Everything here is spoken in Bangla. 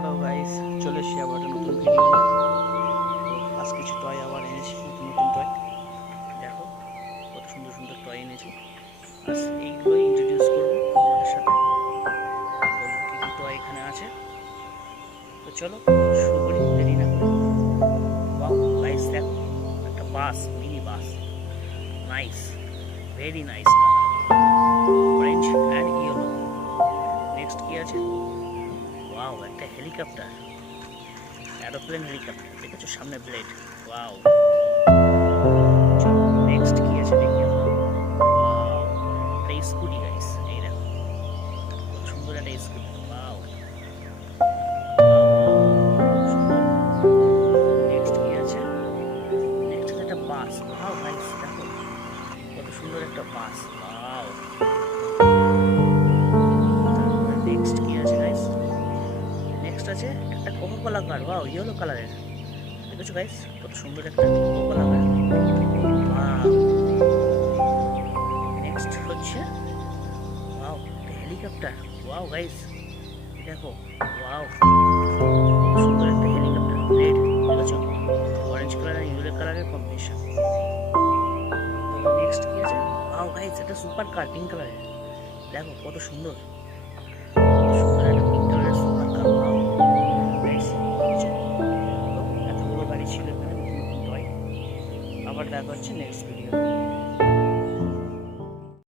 হ্যালো গাইস, চলে এসেছি আবার একটা নতুন ভিডিও নিয়ে। তো আজ কিছু টয় আবার এনেছি, নতুন নতুন টয়। দেখো কত সুন্দর সুন্দর টয় এনেছি। আজ এইগুলোই ইন্ট্রোডিউস করবো তোমাদের সাথে, বলবো কী কী টয় এখানে আছে। তো চলো শুরু করি দেরি না করে। ওয়াও গাইস, দেখো একটা bus, mini bus, nice, very nice colour, orange and yellow. Next কি আছে? ওয়াও, একটা হেলিকপ্টার, এরোপ্লেন হেলিকপ্টার, দেখেছো সামনে ব্লেড। ওয়াও, নেক্সট কি আছে দেখি আমরা। ওয়াও, একটা স্কুটি গাইস, এই দেখো কত সুন্দর একটা স্কুটি। ওয়াও, নেক্সট কি আছে? নেক্সট আছে একটা বাস। ওয়াও গাইস, দেখো কত সুন্দর একটা বাস। ওয়াও, তারপরে নেক্সট কি আছে গাইস? নেক্সট আছে একটা কোকা-কোলা কার। ওয়াও, ইয়েলো কালারের, দেখেছো গাইস কত সুন্দর একটা কোকা-কোলা কার। ওয়াও, নেক্সট হচ্ছে ওয়াও, একটা হেলিকপ্টার। ওয়াও গাইস, দেখো, ওয়াও সুন্দর একটা হেলিকপ্টার, রেড, দেখেছো অরেঞ্জ কালার আর ইয়েলো কালারের কম্বিনেশন। তো নেক্সট কি আছে? ওয়াও গাইস, একটা সুপার কার, পিঙ্ক কালারের, দেখো কত সুন্দর, সুন্দর একটা পিঙ্ক কালারের সুপার কার। ওয়াও গাইস, এতগুলো গাড়ি ছিল এখানে, নতুন নতুন টয়। আবার দেখা হচ্ছে নেক্সট ভিডিও।